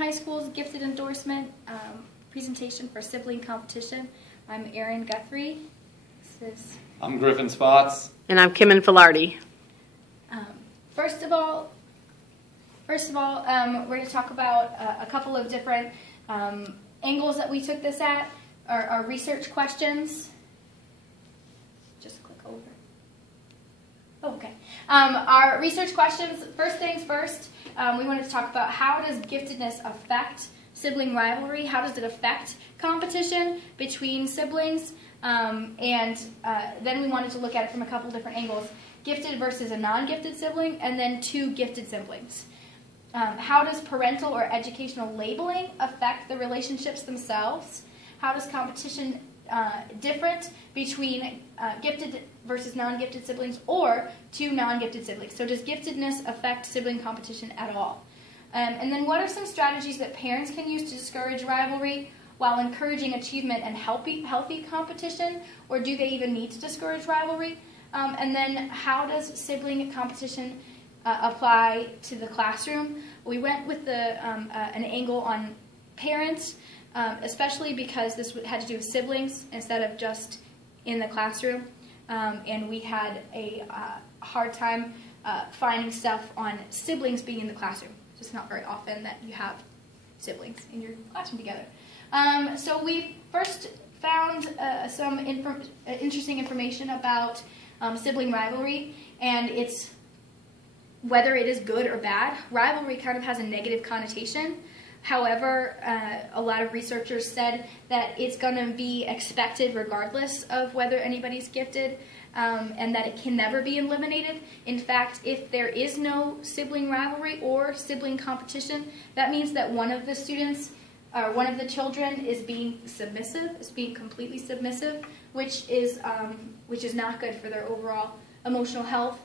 High School's Gifted Endorsement presentation for sibling competition. I'm Erin Guthrie. I'm Griffin Spots. And I'm Kim and Filardi. First of all, we're going to talk about a couple of different angles that we took this at, our research questions. Just click over. Oh, okay. Our research questions, first things first, we wanted to talk about how does giftedness affect sibling rivalry? How does it affect competition between siblings? And then we wanted to look at it from a couple different angles. Gifted versus a non-gifted sibling, and then two gifted siblings. How does parental or educational labeling affect the relationships themselves? How does competition different between gifted versus non-gifted siblings or two non-gifted siblings? So does giftedness affect sibling competition at all? And then what are some strategies that parents can use to discourage rivalry while encouraging achievement and healthy competition? Or do they even need to discourage rivalry? And then how does sibling competition apply to the classroom? We went with an angle on parents, especially because this had to do with siblings instead of just in the classroom. And we had a hard time finding stuff on siblings being in the classroom. It's just not very often that you have siblings in your classroom together. So we first found some interesting information about sibling rivalry, and it's whether it is good or bad. Rivalry kind of has a negative connotation. However, a lot of researchers said that it's going to be expected regardless of whether anybody's gifted, and that it can never be eliminated. In fact, if there is no sibling rivalry or sibling competition, that means that one of the students or one of the children is being submissive, is being completely submissive, which is not good for their overall emotional health.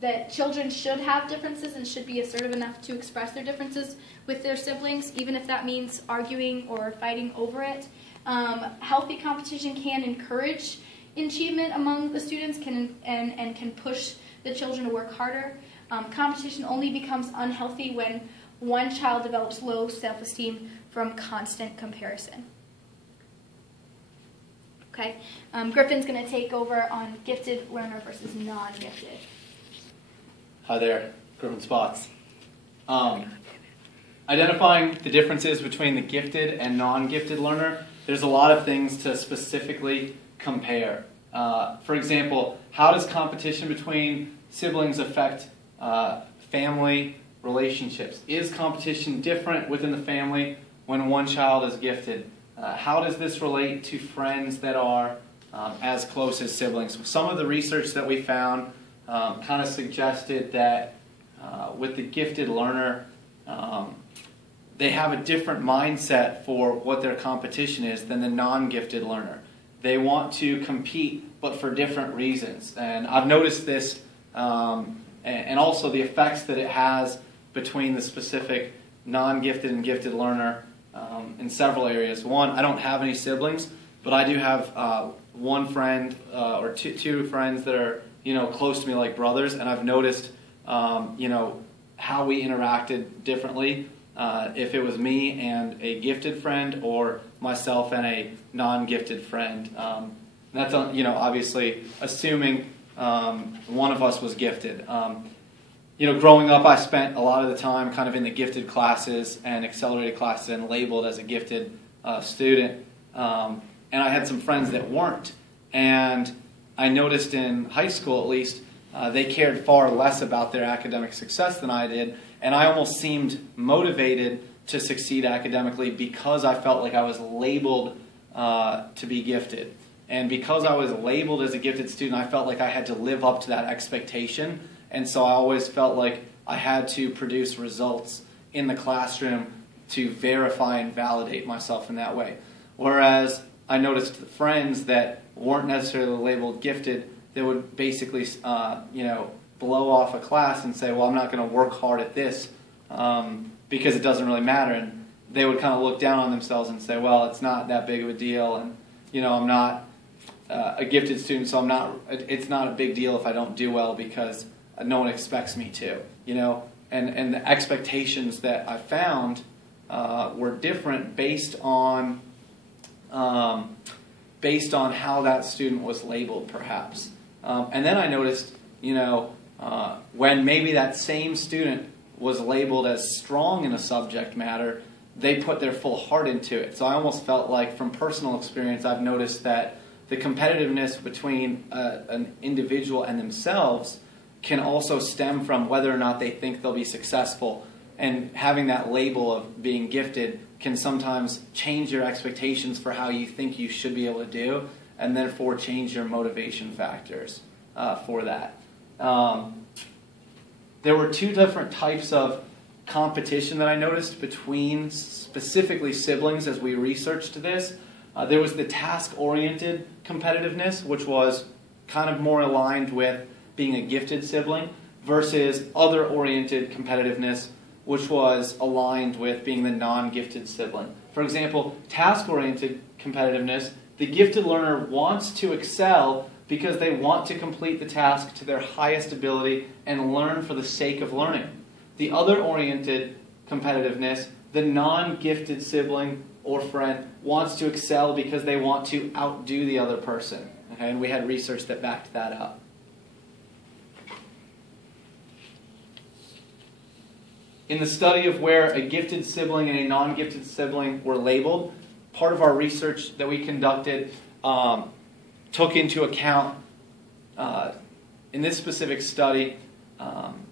That children should have differences and should be assertive enough to express their differences with their siblings, even if that means arguing or fighting over it. Healthy competition can encourage achievement among the students and can push the children to work harder. Competition only becomes unhealthy when one child develops low self-esteem from constant comparison. Okay, Griffin's going to take over on gifted learner versus non-gifted. Hi there, Griffin Spots. Identifying the differences between the gifted and non-gifted learner, there's a lot of things to specifically compare. For example, how does competition between siblings affect family relationships? Is competition different within the family when one child is gifted? How does this relate to friends that are as close as siblings? Some of the research that we found kind of suggested that with the gifted learner, they have a different mindset for what their competition is than the non-gifted learner. They want to compete, but for different reasons. And I've noticed this, and also the effects that it has between the specific non-gifted and gifted learner in several areas. One, I don't have any siblings, but I do have one friend or two friends that are close to me like brothers, and I've noticed how we interacted differently if it was me and a gifted friend or myself and a non-gifted friend. That's obviously assuming one of us was gifted. Growing up, I spent a lot of the time kind of in the gifted classes and accelerated classes and labeled as a gifted student. And I had some friends that weren't. And I noticed in high school, at least, they cared far less about their academic success than I did. And I almost seemed motivated to succeed academically because I felt like I was labeled to be gifted. And because I was labeled as a gifted student, I felt like I had to live up to that expectation. And so I always felt like I had to produce results in the classroom to verify and validate myself in that way. Whereas I noticed friends that weren't necessarily labeled gifted, they would basically, blow off a class and say, well, I'm not going to work hard at this because it doesn't really matter. And they would kind of look down on themselves and say, well, it's not that big of a deal. And, I'm not a gifted student, so it's not a big deal if I don't do well because no one expects me to. and the expectations that I found were different based on how that student was labeled, perhaps. And then I noticed, when maybe that same student was labeled as strong in a subject matter, they put their full heart into it. So I almost felt like, from personal experience, I've noticed that the competitiveness between an individual and themselves can also stem from whether or not they think they'll be successful. And having that label of being gifted can sometimes change your expectations for how you think you should be able to do, and therefore change your motivation factors for that. There were two different types of competition that I noticed between specifically siblings as we researched this. There was the task-oriented competitiveness, which was kind of more aligned with being a gifted sibling, versus other-oriented competitiveness, which was aligned with being the non-gifted sibling. For example, task-oriented competitiveness, the gifted learner wants to excel because they want to complete the task to their highest ability and learn for the sake of learning. The other-oriented competitiveness, the non-gifted sibling or friend wants to excel because they want to outdo the other person. Okay? And we had research that backed that up. In the study of where a gifted sibling and a non-gifted sibling were labeled, part of our research that we conducted took into account, in this specific study,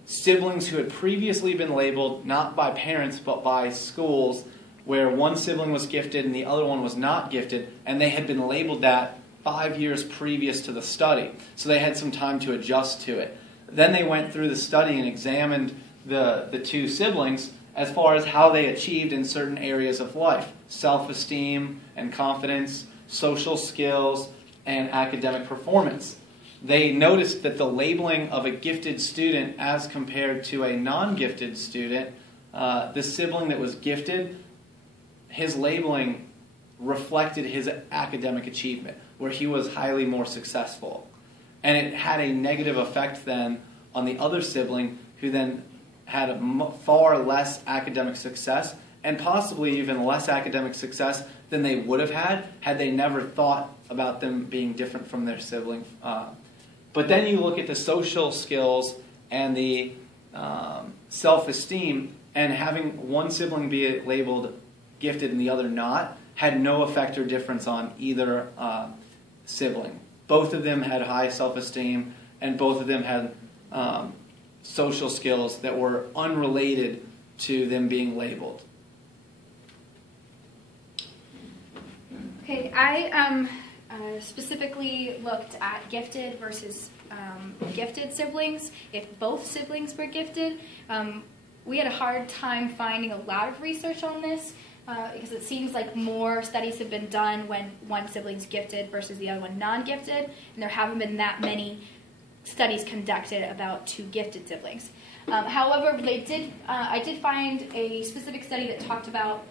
siblings who had previously been labeled not by parents but by schools, where one sibling was gifted and the other one was not gifted, and they had been labeled that 5 years previous to the study. So they had some time to adjust to it. Then they went through the study and examined the two siblings as far as how they achieved in certain areas of life: self-esteem and confidence, social skills, and academic performance. They noticed that the labeling of a gifted student as compared to a non-gifted student, the sibling that was gifted, his labeling reflected his academic achievement, where he was highly more successful. And it had a negative effect then on the other sibling, who then had a far less academic success, and possibly even less academic success than they would have had they never thought about them being different from their sibling. But then you look at the social skills and the self-esteem, and having one sibling be labeled gifted and the other not had no effect or difference on either sibling. Both of them had high self-esteem, and both of them had social skills that were unrelated to them being labeled. Okay, I specifically looked at gifted versus gifted siblings. If both siblings were gifted, we had a hard time finding a lot of research on this because it seems like more studies have been done when one sibling's gifted versus the other one non-gifted, and there haven't been that many studies conducted about two gifted siblings. However, I did find a specific study that talked about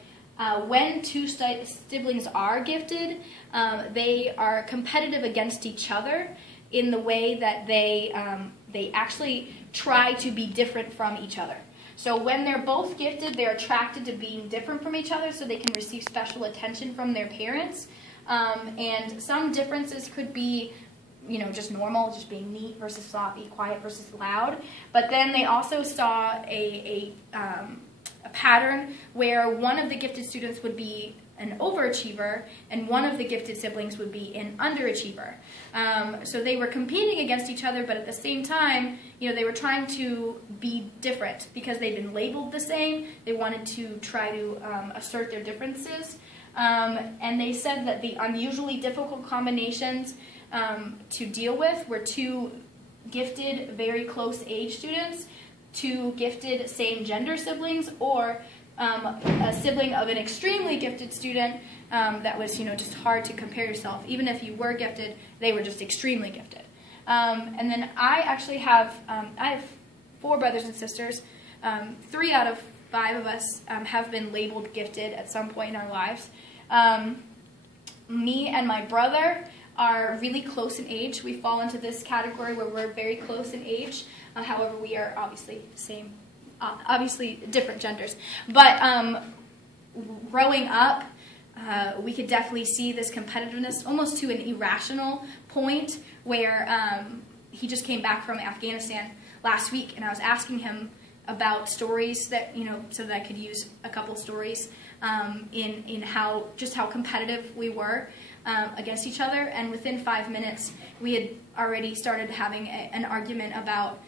when two siblings are gifted, they are competitive against each other in the way that they actually try to be different from each other. So when they're both gifted, they're attracted to being different from each other so they can receive special attention from their parents. And some differences could be just normal, just being neat versus sloppy, quiet versus loud. But then they also saw a pattern where one of the gifted students would be an overachiever and one of the gifted siblings would be an underachiever. So they were competing against each other, but at the same time, they were trying to be different because they'd been labeled the same. They wanted to try to assert their differences. And they said that the unusually difficult combinations to deal with were two gifted, very close age students, two gifted same gender siblings, or a sibling of an extremely gifted student that was just hard to compare yourself. Even if you were gifted, they were just extremely gifted. And then I actually have 4 brothers and sisters. 3 out of 5 of us have been labeled gifted at some point in our lives. Me and my brother are really close in age. We fall into this category where we're very close in age. However, we are obviously the same obviously different genders. But growing up, we could definitely see this competitiveness almost to an irrational point where he just came back from Afghanistan last week, and I was asking him about stories that, so that I could use a couple stories in how competitive we were against each other. And within 5 minutes, we had already started having an argument about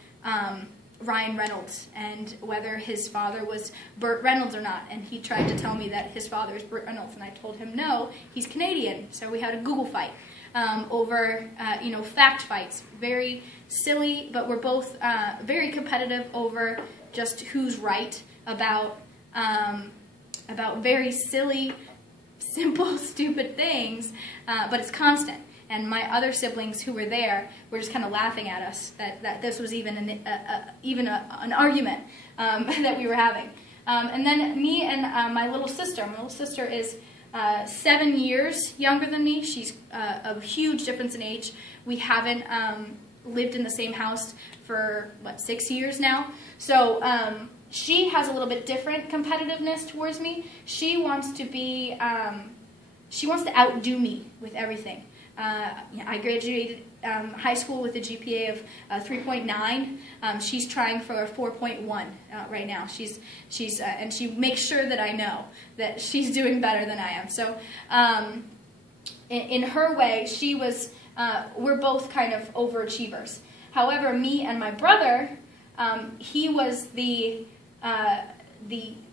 Ryan Reynolds and whether his father was Burt Reynolds or not. And he tried to tell me that his father is Burt Reynolds, and I told him no, he's Canadian. So we had a Google fight over fact fights, very silly, but we're both very competitive over just who's right about very silly, simple, stupid things, but it's constant. And my other siblings who were there were just kind of laughing at us that this was even an argument that we were having. And then me and my little sister is 7 years younger than me. She's a huge difference in age. We haven't lived in the same house for, 6 years now. So she has a little bit different competitiveness towards me. She wants to outdo me with everything. I graduated high school with a GPA of 3.9. She's trying for a 4.1 right now. And she makes sure that I know that she's doing better than I am. So in her way, we're both kind of overachievers. However, me and my brother, he was the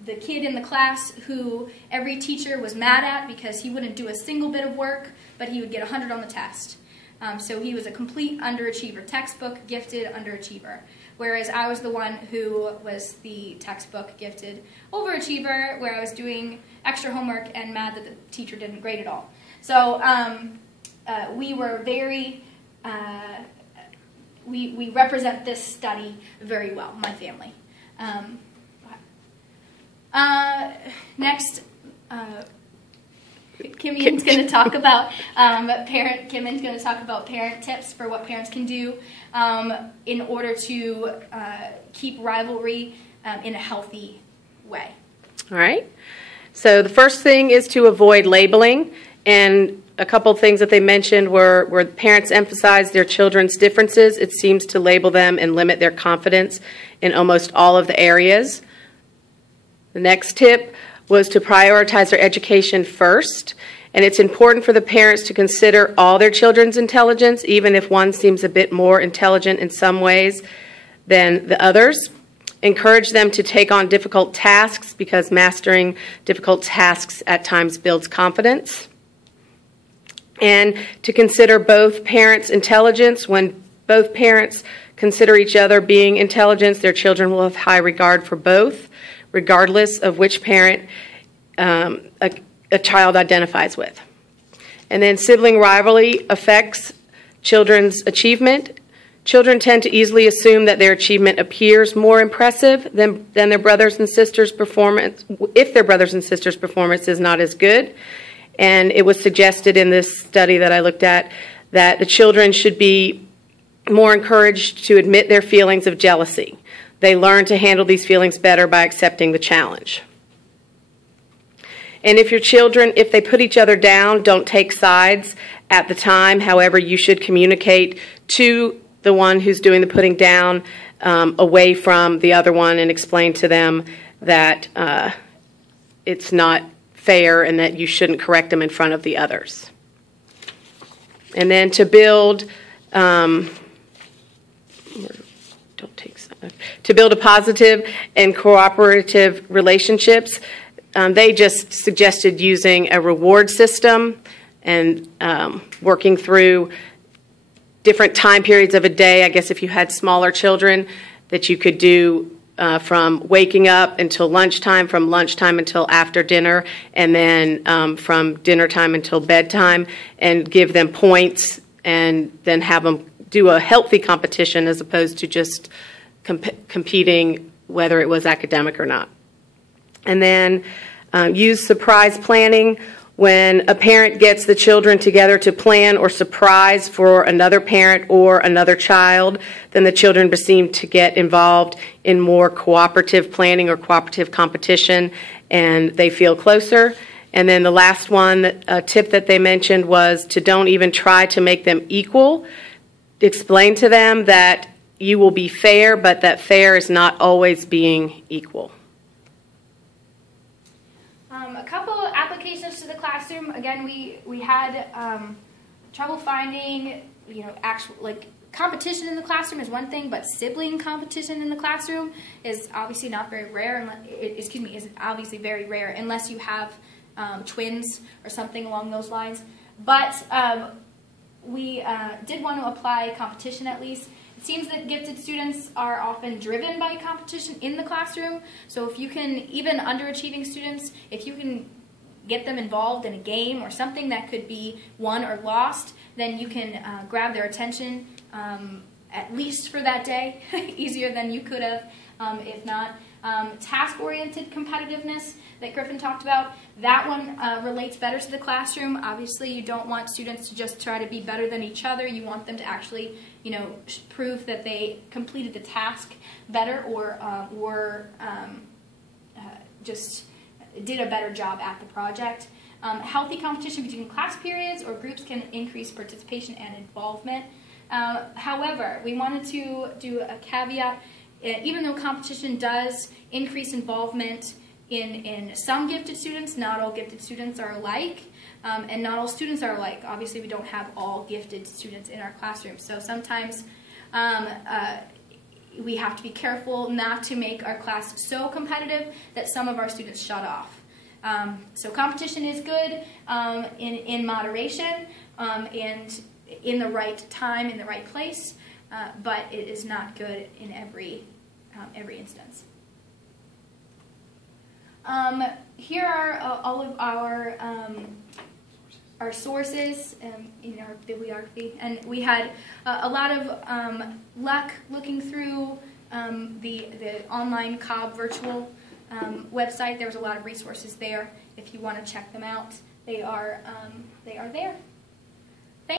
kid in the class who every teacher was mad at because he wouldn't do a single bit of work, but he would get 100 on the test. So he was a complete underachiever, textbook gifted underachiever. Whereas I was the one who was the textbook gifted overachiever, where I was doing extra homework and mad that the teacher didn't grade it all. So we were very, we represent this study very well, my family. Next, Kimmy's going to talk about Kimmon's going to talk about parent tips for what parents can do in order to keep rivalry in a healthy way. All right. So the first thing is to avoid labeling, and a couple of things that they mentioned were where parents emphasize their children's differences. It seems to label them and limit their confidence in almost all of the areas. The next tip was to prioritize their education first, and it's important for the parents to consider all their children's intelligence, even if one seems a bit more intelligent in some ways than the others. Encourage them to take on difficult tasks, because mastering difficult tasks at times builds confidence. And to consider both parents' intelligence. When both parents consider each other being intelligent, their children will have high regard for both, regardless of which parent a child identifies with. And then sibling rivalry affects children's achievement. Children tend to easily assume that their achievement appears more impressive than their brothers and sisters' performance, if their brothers and sisters' performance is not as good. And it was suggested in this study that I looked at that the children should be more encouraged to admit their feelings of jealousy. They learn to handle these feelings better by accepting the challenge. And if your children, if they put each other down, don't take sides at the time. However, you should communicate to the one who's doing the putting down away from the other one, and explain to them that it's not fair and that you shouldn't correct them in front of the others. And then to build a positive and cooperative relationships, they just suggested using a reward system and working through different time periods of a day. I guess if you had smaller children, that you could do from waking up until lunchtime, from lunchtime until after dinner, and then from dinner time until bedtime, and give them points, and then have them do a healthy competition as opposed to just competing whether it was academic or not. And then use surprise planning When a parent gets the children together to plan or surprise for another parent or another child, then the children seem to get involved in more cooperative planning or cooperative competition, and they feel closer. And then the last one, a tip that they mentioned was to don't even try to make them equal. Explain to them that you will be fair, but that fair is not always being equal. A couple of applications to the classroom. Again, we had trouble finding, actual competition in the classroom is one thing, but sibling competition in the classroom is obviously not very rare. Is obviously very rare unless you have twins or something along those lines. But we did want to apply competition at least. It seems that gifted students are often driven by competition in the classroom. So if you can, even underachieving students, if you can get them involved in a game or something that could be won or lost, then you can grab their attention at least for that day, easier than you could have if not. Task-oriented competitiveness that Griffin talked about, that one relates better to the classroom. Obviously, you don't want students to just try to be better than each other. You want them to actually, prove that they completed the task better or just did a better job at the project. Healthy competition between class periods or groups can increase participation and involvement. However, we wanted to do a caveat. Even though competition does increase involvement in some gifted students, not all gifted students are alike, and not all students are alike. Obviously, we don't have all gifted students in our classroom, so sometimes we have to be careful not to make our class so competitive that some of our students shut off. So competition is good in moderation and in the right time, in the right place. But it is not good in every instance. Here are all of our sources in our bibliography, and we had a lot of luck looking through the online Cobb virtual website. There was a lot of resources there. If you want to check them out, they are there.